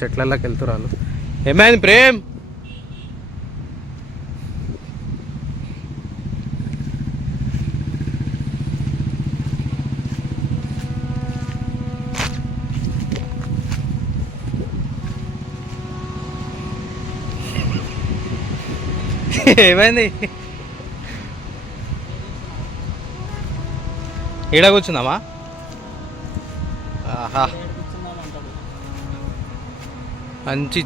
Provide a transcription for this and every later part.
చెట్లలోకి వెళ్తురాలు. ఏమైంది ప్రేమ్? ఏమైంది? ఈడ కూర్చుందామా? ఆహా, మంచి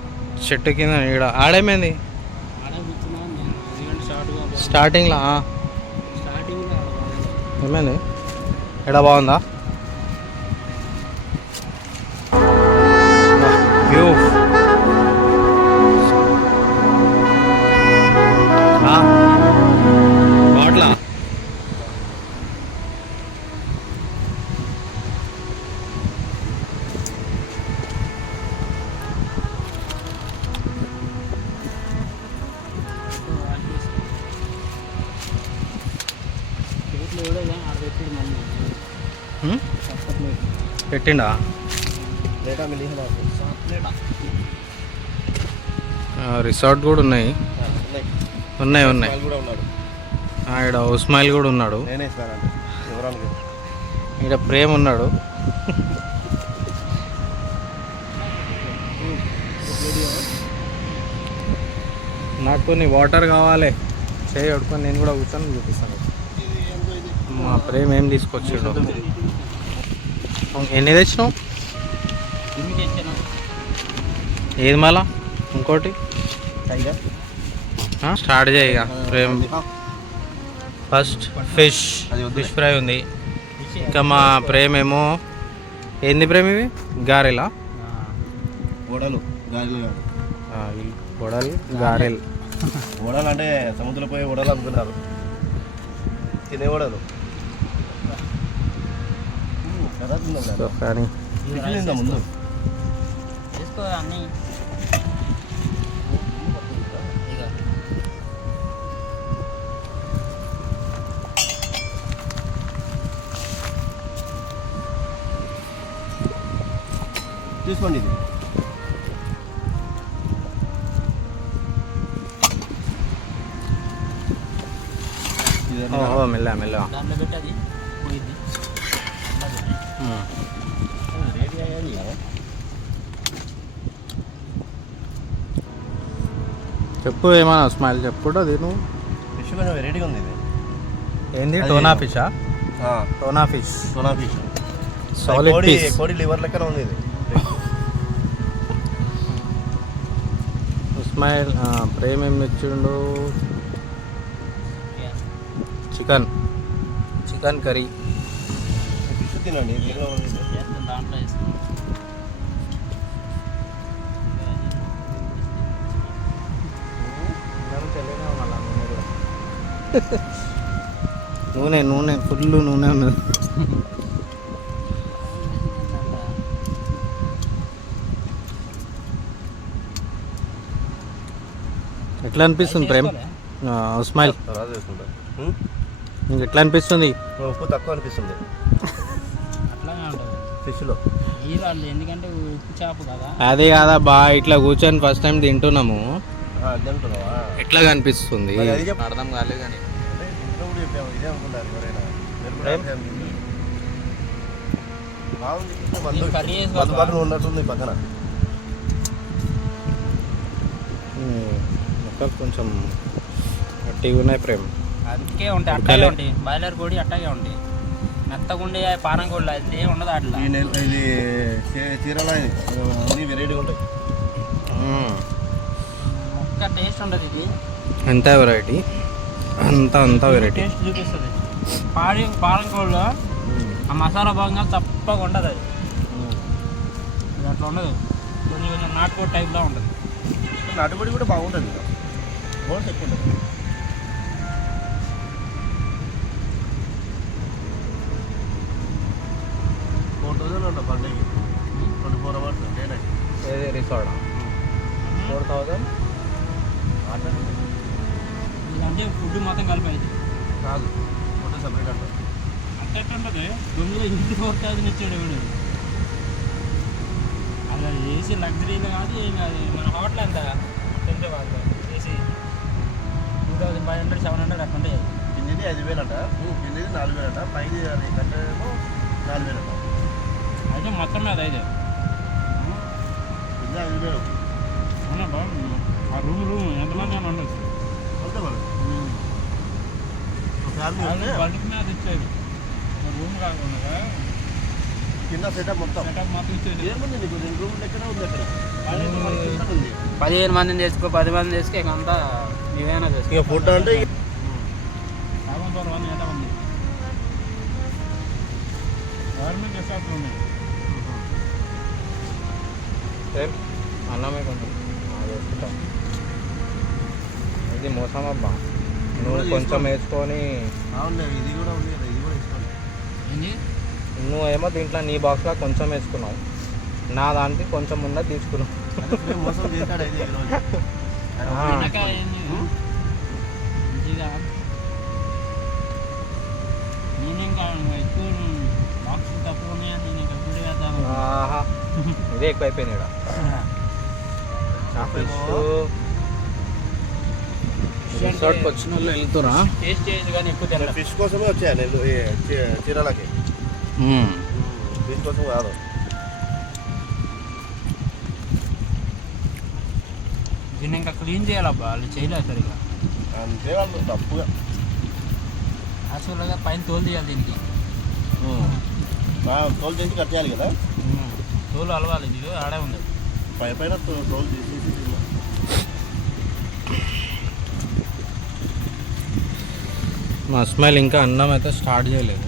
చెట్టు కింద ఈడ. ఆడేమైంది స్టార్టింగ్లో? ఏమైంది? ఈడ బాగుందా వ్యూ? బాట్లా పెట్టిండా? రిసార్ట్ కూడా ఉన్నాయి. ఉన్నాయి ఉన్నాయి. ఇక్కడ ఉస్మాయిల్ కూడా ఉన్నాడు. ఇక్కడ ప్రేమ్ ఉన్నాడు. నాకు కొన్ని వాటర్ కావాలి. చేయి అడుకొని నేను కూడా కూర్చొని చూపిస్తాను. మా ప్రేమ్ ఏం తీసుకొచ్చాడు? ఎన్ని తెచ్చినావు? ఏది మళ్ళా ఇంకోటి స్టార్ట్ చేయగా. ప్రేమ్ ఫస్ట్ ఫిష్ ఫ్రై ఉంది. ఇంకా మా ప్రేమ్ ఏమో ఏంది ప్రేమ్ ఇవి? గారెలా? వడలు గారెలు. వడలు అంటే సముద్రం పోయి వడలు అనుకున్నారు. తినే వడలు కానీ ముందు తీసుకోండి. ఇది మెల్ల మెల్ల చెప్పు. ఏమన్నా స్మైల్ చెప్పు. అది నువ్వు ఫిష్ కొంచెం వెరైటీగా ఉంది. ఇది ఏంది? టోనా ఫిషా? Tuna fish solid piece. కోడి లివర్ లెక్కన ఉంది ఇది. స్మైల్ ప్రేమ్ ఏం తెచ్చిండు? Chicken curry. ఫిష్ తినండి. నూనె ఫుల్ నూనె ఉన్నది. ఎట్లా అనిపిస్తుంది ప్రేమ్? స్మైల్ నీకు ఎట్లా అనిపిస్తుంది? ఉప్పు తక్కువ అనిపిస్తుంది ఫిష్లో. ఎందుకంటే ఉప్పు చేప కదా. అదే కాదా బా, ఇట్లా కూర్చొని ఫస్ట్ టైం తింటున్నాము. ఎట్లా కనిపిస్తుంది? అర్థం కాలేదు కానీ ఉన్నట్టుంది పక్కన. మొక్కలు కొంచెం గట్టిగా ఉన్నాయి ప్రేమ్. అందుకే ఉంటాయి, అట్టాగే ఉంటాయి. బాయిలర్ కోడి అట్టాగే ఉంటాయి. మెత్తగుండే పానం కోళ్ళు అది ఉండదు. అట్లా ఇది చీరలో అన్ని వెరైటీగా ఉంటాయి. ఒక్క టేస్ట్ ఉండదు. ఇది ఎంత వెరైటీ, అంతా వెరైటీ టేస్ట్ చూపిస్తుంది. పానం కోళ్ళు ఆ మసాలా భాగంగా తప్పగా ఉండదు. అది అట్లా ఉండదు. కొంచెం నాటుకోడి టైప్లో ఉంటుంది. నాటుకోడి కూడా బాగుంటుంది. బోన్స్ ఎక్కువ ఉంటుంది. 4,000 అంట పర్ డేకి. 24 hours డే నైట్. ఏది రిసార్ట్ 4,000 అంటే ఫుడ్ మొత్తం కలిపి కాదు, ఫుడ్ సపరేట్ అంటారు. అంటే ఉంటుంది. 9 ఇంటికి 4,000 ఇచ్చాడు ఎవడు. అది ఏసీ లగ్జరీలో కాదు ఏం కాదు. మన హోటల్ ఎంత హైదరాబాద్లో ఏసీ 2500 700 అట్లా ఉంటాయి. కిందిది 5,000 అంట, కిందిది 4,000 అంట, పైది అది కట్టేమో 4,000 అంట. అయితే మొత్తం మీద అయితే కింద 5,000 అవునా బాగుంది. ఆ రూమ్ ఎంతమంది అని ఉండొచ్చు. అంతే మరి ఫ్యామిలీ ఉంటే బల్క్ మీద ఇచ్చేది రూమ్ కాకుండా కింద సెటప్ మొత్తం సెటప్ మొత్తం ఇచ్చేది. ఏముంది నీకు 2 రూములు ఎక్కడ ఉంది అక్కడ కింద ఉంది. 15 మందిని చేసుకో, 10 మందిని చేసుకో, ఇక అంతా నీవేనా చేసుకో. ఇక ఫుడ్ అంటే సాగంపూర్ ఎంత ఉంది గవర్నమెంట్ రిసార్ట్లు ఉన్నాయి. అన్నమే కొంచెం వేసుకుంటాం. ఇది మోసం అబ్బా, నువ్వు కొంచెం వేసుకొని అవునులే, ఇది కూడా ఉంది కదా, ఇది కూడా ఇస్తాను. ఏంటి నువ్వేమో దీంట్లో నీ బాక్స్లో కొంచెం వేసుకున్నావు, నా దానికి కొంచెం ముందే తీసుకున్నావు. మోసం చేశాడు అయితే ఈరోజు. ఏంది మంచిగా నేను ఇంకా ఎక్కువ బాక్స్ తక్కువ ఉన్నాయని నేను ఇంకా గుడి వేద్దాను. ఆహా, ఇదే ఎక్కువైపోయింది ఇక్కడ. రిసార్ట్కి వచ్చిన వాళ్ళు వెళ్తురా. టేస్ట్ చేయదు కానీ ఎక్కువ తినడం. ఫిష్ కోసమే వచ్చాయి నేను చీరలకి, ఫిష్ కోసం కాదు. దీన్ని ఇంకా క్లీన్ చేయాలబ్బా, వాళ్ళు చేయలేదు సరిగా. అంతే వాళ్ళు తప్పుగా యాక్చువల్గా పైన తోలు తీయాలి దీనికి. తోలు చేసి కట్ చేయాలి కదా, తోలు అలవాలి. ఇది ఆడే ఉంది పైన తోలు చేసి. మా స్మైల్ ఇంకా అన్నం అయితే స్టార్ట్ చేయలేదు.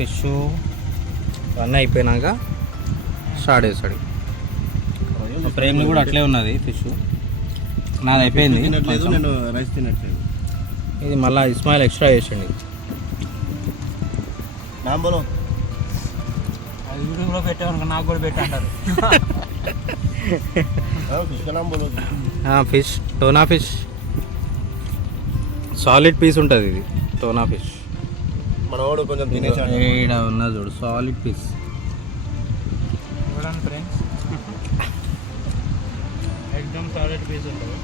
ఫిష్ అన్నీ అయిపోయినాక స్టార్ట్ చేస్తాడు. ప్రేమ్ కూడా అట్లే ఉన్నది ఫిష్, నాది అయిపోయింది. నేను రైస్ తినట్లేదు. ఇది మళ్ళీ ఇస్మాయిల్ ఎక్స్ట్రా చేసిండి. నాంబలో అది యూట్యూబ్లో పెట్టామనుకో, నాకు కూడా పెట్టి అంటారు. ఫిష్ నాంబలో fish, tuna fish solid piece ఉంటుంది. ఇది టోనా ఫిష్ మనవాడు కొంచెం తినేసాడు. ఈడ ఉన్నది చూడు, సాలిడ్ పీస్. చూడండి ఫ్రెండ్స్, ఎగ్దమ్ సాలిడ్ పీస్ ఉంటుంది.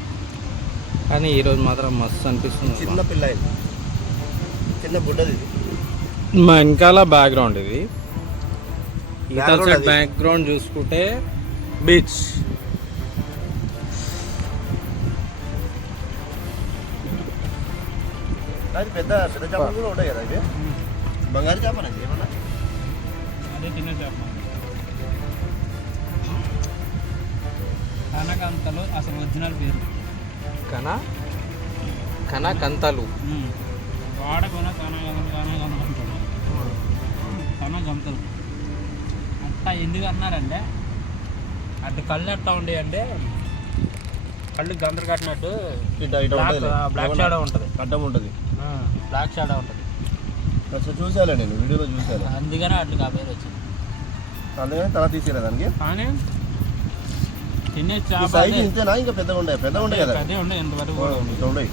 కానీ ఈరోజు మాత్రం మస్తు అనిపిస్తుంది. చిన్న పిల్ల ఇది, చిన్న బుడ్డది ఇది. మా వెనకాల బ్యాక్గ్రౌండ్ ఇది. ఇతర సైడ్ అది. బ్యాక్గ్రౌండ్ చూసుకుంటే బీచ్. అది పెద్ద పెద్ద చేపలు కూడా ఉంటాయి కదా, ఇవి బంగారు చేపలండి ఏమన్నా. అదే తినే చేప. కనకంతలు అసలు ఒరిజినల్ పేరు కనకంతలు. వాడకుండా కనగంతలు కనగంతలు అట్టా ఎందుకు అన్నారంటే, అటు కళ్ళు ఎట్టా ఉండే అంటే కళ్ళు గంతలు కట్టినట్టు బ్లాక్ షాడో ఉంటుంది, అడ్డం ఉంటుంది, బ్లాక్ షాడో ఉంటుంది. అసలు చూసాలే నేను వీడియోలో చూసాను. అందుకనే అట్లా ఆ పేరు వచ్చింది. అందుకని తల తీసేరా దానికి. కానీ తినే ఈ చేప సైజు ఇంతేనా, ఇంకా పెద్దగా ఉంటాయి? పెద్దగా ఉంటాయి కదా, అదే ఉండే ఎంతవరకు కూడా ఉంది. ఇంకా ఉన్నాయి.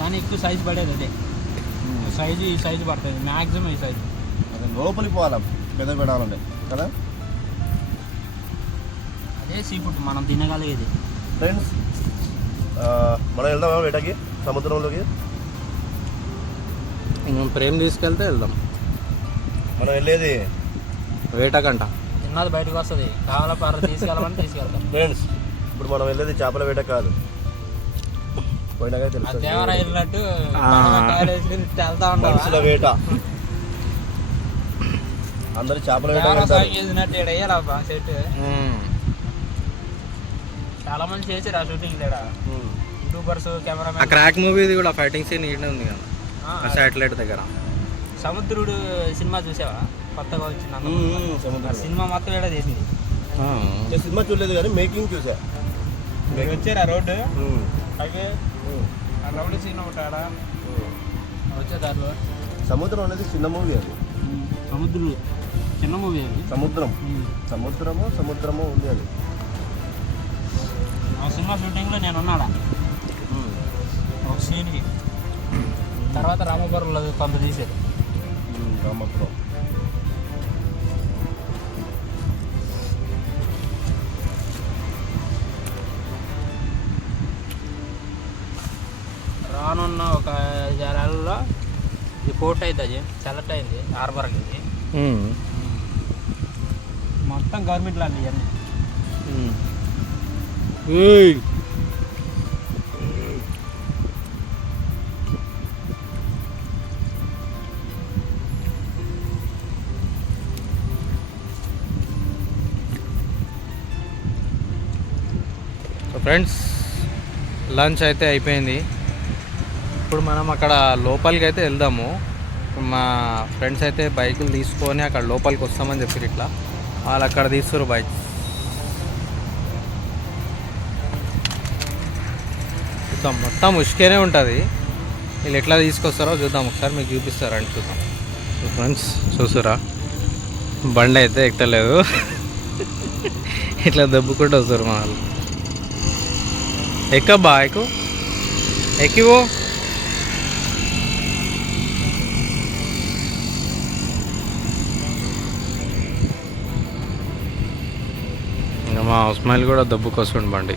కానీ ఎక్కువ సైజు పడేది అదే సైజు, ఈ సైజు పడుతుంది మ్యాక్సిమం ఈ సైజు. అదే లోపలికి పోవాలా పెద్ద పెట్టాలంటే కదా. అదే సీ ఫుడ్ మనం తినగలిగేది. ఫ్రెండ్స్, మనం వెళ్దామా వేటకి, సముద్రంలోకి? ప్రేమ్ తీసుకెళ్తే వెళ్దాం. మనం వెళ్ళేది వేటకంట. తిన్నది బయటకు వస్తుంది, కావాల పార తీసుకెళ్ళమని తీసుకెళ్తాం. ఫ్రెండ్స్, ఇప్పుడు మనం వెళ్ళేది చేపల వేట కాదు, పోయినాక ఆ తెలుస్తుంది దేవరా వెళ్ళినట్టు ఆ. వెళ్తా మనుషుల ఉంటాం. వేట. అందరు చేపల వేట దేవరా వెళ్తారు. సాగు చేసినట్టు ఇక్కడ వేయాలబ్బా సెట్. చాలా మంది చేసారు ఆ షూటింగ్ లేడా, యూట్యూబర్స్, ఆ కెమెరామెన్. క్రాక్ మూవీది కూడా ఫైటింగ్ సీన్ ఈడనే ఉంది కదా, శాటిలైట్ దగ్గర. సముద్రుడు సినిమా చూసావా కొత్తగా వచ్చిన? ఆ సినిమా మొత్తం ఏడా చేసింది. నేను సినిమా చూడలేదు కానీ మేకింగ్ చూసా. మీరు వచ్చారా రోడ్డు అలాగే ఆ రౌండ్ సీన్ ఒకటి ఆడ వచ్చే దారిలో. సముద్రం అనేది చిన్న మూవీ, అది సముద్రుడు చిన్న మూవీ అది. సముద్రం, సముద్రము ఉంది అది. ఆ సినిమా షూటింగ్లో నేను ఉన్నాడా ఒక సీన్కి. తర్వాత రామపురంలో కొంత తీసేది. రామపురం పోర్ట్ అవుతుంది సెలెక్ట్ అయింది హార్బర్కి ఇది మొత్తం గవర్నమెంట్ ల్యాండ్ ఇవన్నీ సో ఫ్రెండ్స్ లంచ్ అయితే అయిపోయింది. ఇప్పుడు మనం అక్కడ లోపలికి అయితే వెళ్దాము. మా ఫ్రెండ్స్ అయితే బైకులు తీసుకొని అక్కడ లోపలికి వస్తామని చెప్పారు. ఇట్లా వాళ్ళు అక్కడ తీస్తారు బైక్స్. చూద్దాం, మొత్తం ఉష్కేనే ఉంటుంది. వీళ్ళు ఎట్లా తీసుకొస్తారో చూద్దాం, ఒకసారి మీకు చూపిస్తారండి. చూద్దాం. ఫ్రెండ్స్ చూసారా, బండి అయితే ఎక్కలేదు. ఇట్లా దబ్బుకుంటూ వస్తారు మా వాళ్ళు. ఎక్కబ్బా, ఎక్కివో. ఇంకా మా ఉస్మాయిల్ కూడా దబ్బుకొస్తుండు బండి.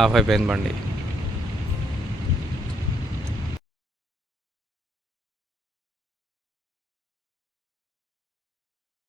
ఆఫ్ అయిపోయింది బండి.